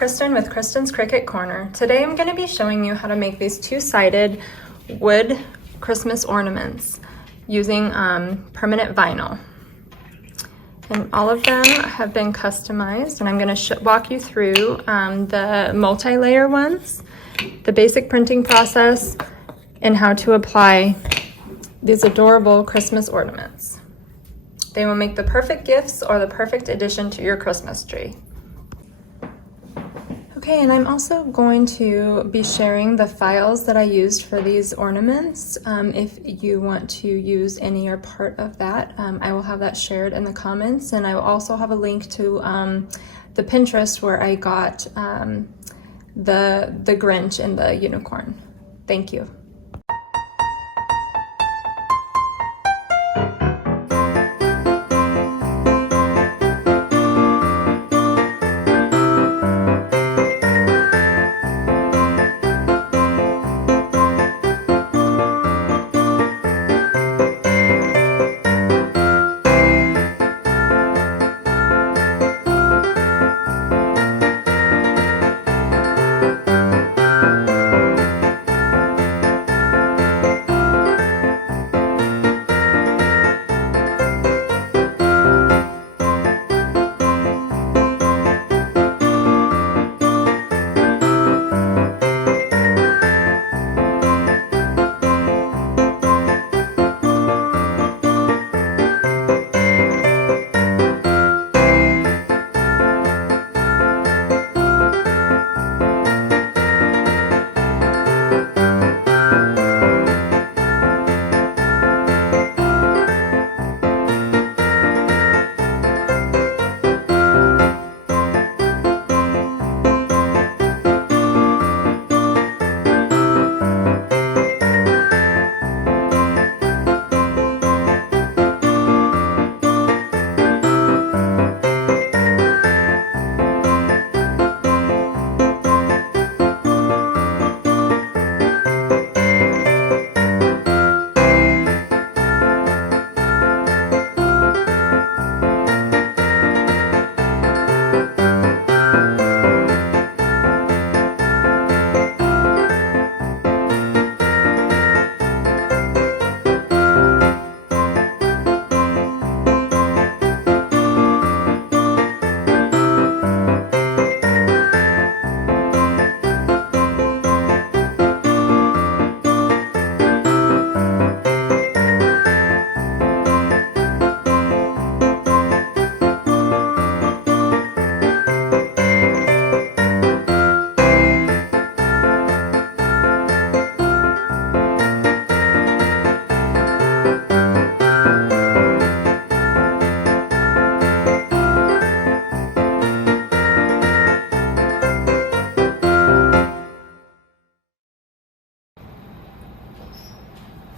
Kristen with Kristen's Cricut Corner. Today I'm going to be showing you how to make these two-sided wood Christmas ornaments using permanent vinyl. And all of them have been customized, and I'm going to walk you through the multi-layer ones, the basic printing process, and how to apply these adorable Christmas ornaments. They will make the perfect gifts or the perfect addition to your Christmas tree. Okay, and I'm also going to be sharing the files that I used for these ornaments. If you want to use any or part of that, I will have that shared in the comments, and I will also have a link to the Pinterest where I got the Grinch and the unicorn. Thank you.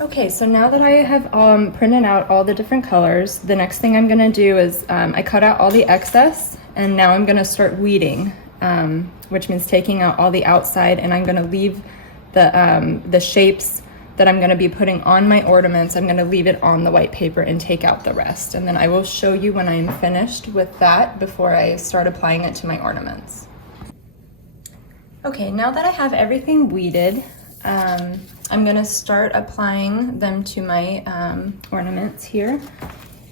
Okay, so now that I have printed out all the different colors, the next thing I'm gonna do is I cut out all the excess, and now I'm gonna start weeding, which means taking out all the outside, and I'm gonna leave the shapes that I'm gonna be putting on my ornaments. I'm gonna leave it on the white paper and take out the rest. And then I will show you when I'm finished with that before I start applying it to my ornaments. Okay, now that I have everything weeded, I'm gonna start applying them to my ornaments here.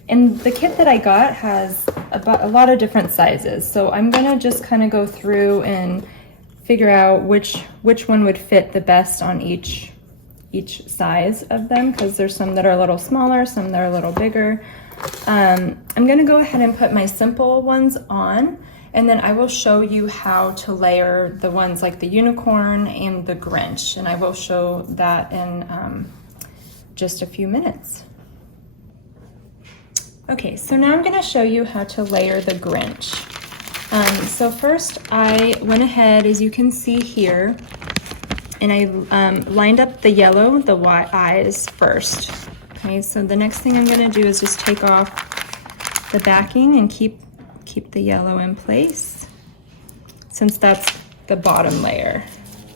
And the kit that I got has a lot of different sizes. So I'm gonna just kind of go through and figure out which one would fit the best on each size of them, because there's some that are a little smaller, some that are a little bigger. I'm gonna go ahead and put my simple ones on, and then I will show you how to layer the ones like the unicorn and the Grinch, and I will show that in just a few minutes. Okay, so now I'm gonna show you how to layer the Grinch. So first I went ahead, as you can see here, and I lined up the yellow, the white eyes first. Okay, so the next thing I'm gonna do is just take off the backing and keep the yellow in place, since that's the bottom layer.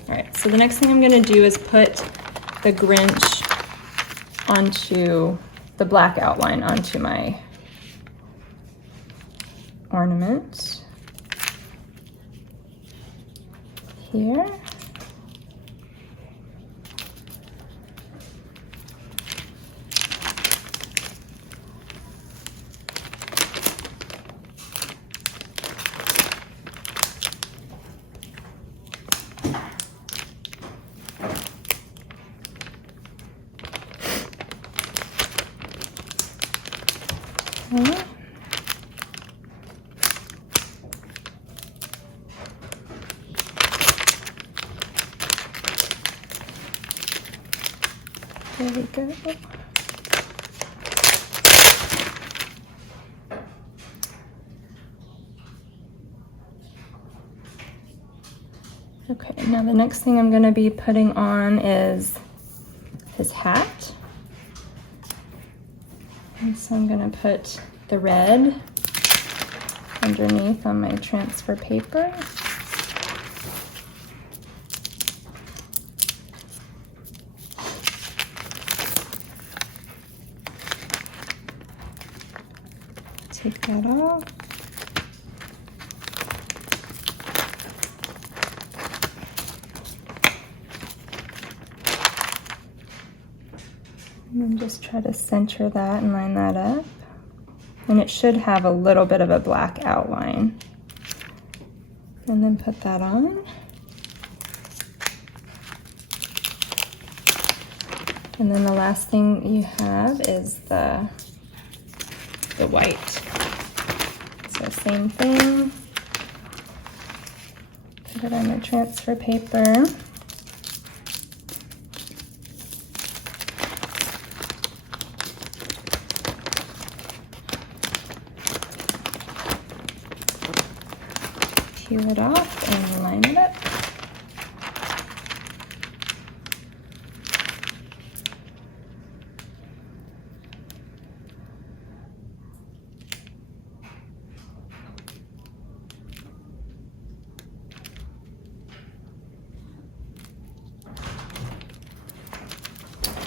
All right, so the next thing I'm gonna do is put the Grinch onto the black outline onto my ornament. here. Okay. There we go. Okay, now the next thing I'm going to be putting on is his hat. And so I'm going to put the red underneath on my transfer paper. Take that off. And then just try to center that and line that up. And it should have a little bit of a black outline. And then put that on. And then the last thing you have is the white. So same thing. Put it on the transfer paper. Peel it off and line it up.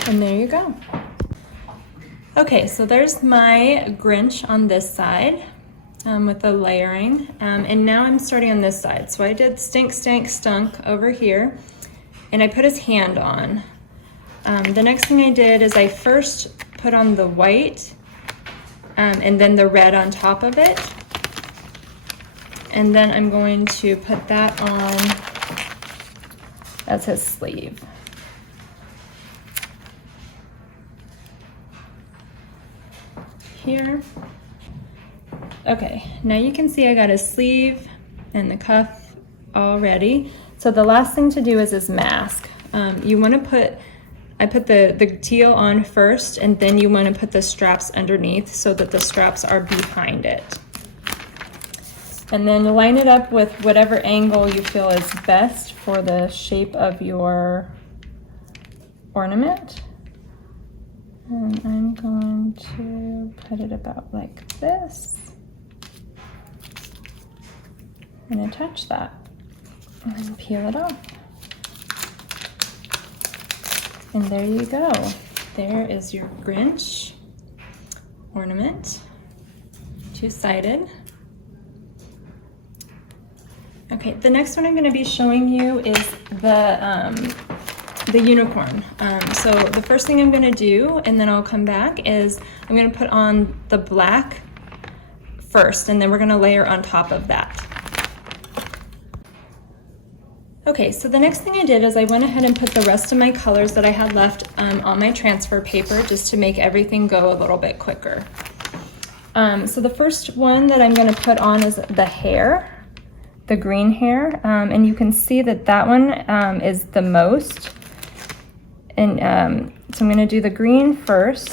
And there you go. Okay, so there's my Grinch on this side with the layering. And now I'm starting on this side. So I did stink, stank, stunk over here, and I put his hand on. The next thing I did is I first put on the white and then the red on top of it. And then I'm going to put that on as his sleeve. Here. Okay, now you can see I got his sleeve and the cuff all ready. So the last thing to do is his mask. You want to put, I put the teal on first, and then you want to put the straps underneath so that the straps are behind it. And then line it up with whatever angle you feel is best for the shape of your ornament. And I'm going to put it about like this and attach that and then peel it off. And there you go. There is your Grinch ornament, two-sided. Okay, the next one I'm going to be showing you is the unicorn. So the first thing I'm going to do, and then I'll come back, is I'm going to put on the black first, and then we're going to layer on top of that. Okay, so the next thing I did is I went ahead and put the rest of my colors that I had left on my transfer paper, just to make everything go a little bit quicker. So the first one that I'm going to put on is the hair, the green hair, and you can see that that one is the most. And so I'm going to do the green first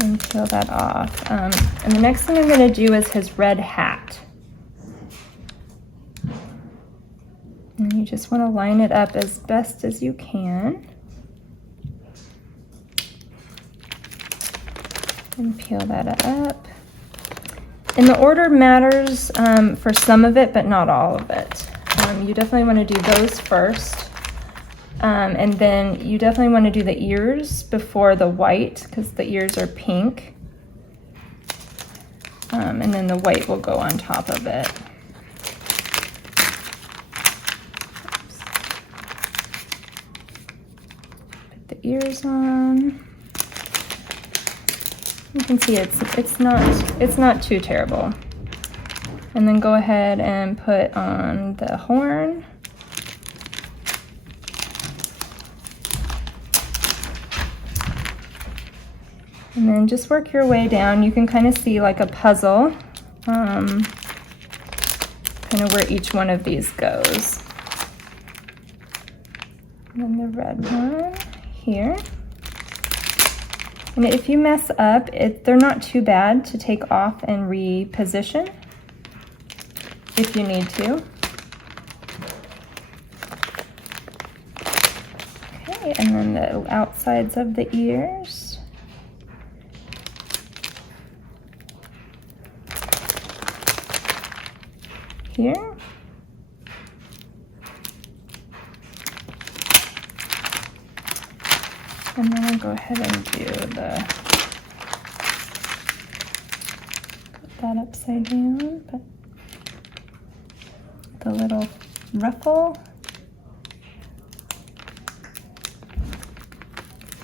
and peel that off. And the next thing I'm going to do is his red hat. And you just want to line it up as best as you can. And peel that up. And the order matters for some of it, but not all of it. You definitely want to do those first. And then you definitely want to do the ears before the white, because the ears are pink. And then the white will go on top of it. ears on. You can see it's not too terrible. And then go ahead and put on the horn. And then just work your way down. You can kind of see like a puzzle, kind of where each one of these goes. And then the red one here. And if you mess up, they're not too bad to take off and reposition if you need to. Okay, and then the outsides of the ears. Here. And then I'll go ahead and do put that upside down, but the little ruffle.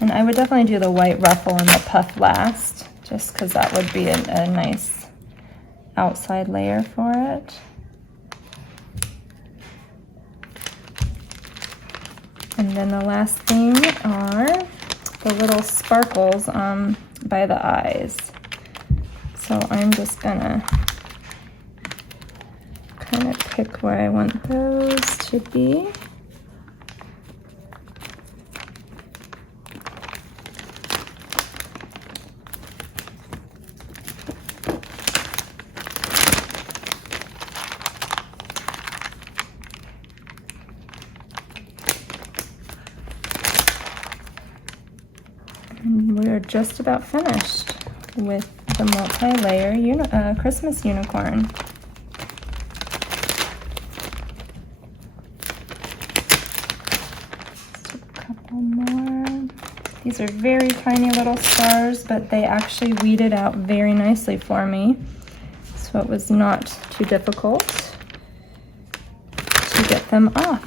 And I would definitely do the white ruffle and the puff last, just because that would be a nice outside layer for it. And then the last thing are the little sparkles by the eyes. So I'm just gonna kind of pick where I want those to be. And we're just about finished with the multi-layer Christmas unicorn. Just a couple more. These are very tiny little stars, but they actually weeded out very nicely for me. So it was not too difficult to get them off.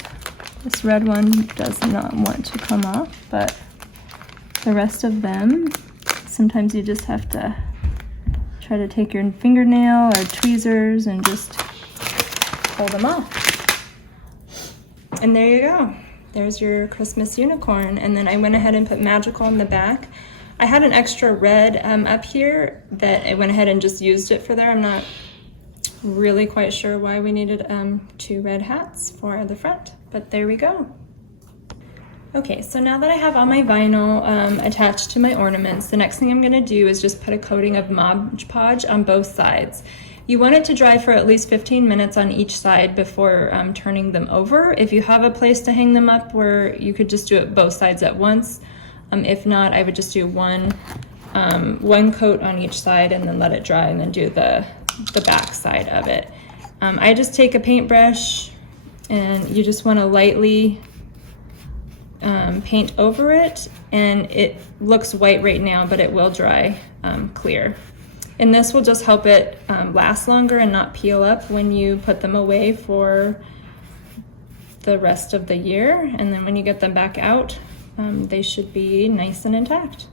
This red one does not want to come off, but the rest of them, sometimes you just have to try to take your fingernail or tweezers and just pull them off. And there you go. There's your Christmas unicorn. And then I went ahead and put magical on the back. I had an extra red up here that I went ahead and just used it for there. I'm not really quite sure why we needed 2 red hats for the front, but there we go. Okay, so now that I have all my vinyl attached to my ornaments, the next thing I'm gonna do is just put a coating of Mod Podge on both sides. You want it to dry for at least 15 minutes on each side before turning them over. If you have a place to hang them up where you could just do it both sides at once, if not, I would just do one coat on each side and then let it dry and then do the back side of it. I just take a paintbrush and you just wanna lightly paint over it, and it looks white right now, but it will dry clear. And this will just help it last longer and not peel up when you put them away for the rest of the year. And then when you get them back out, they should be nice and intact.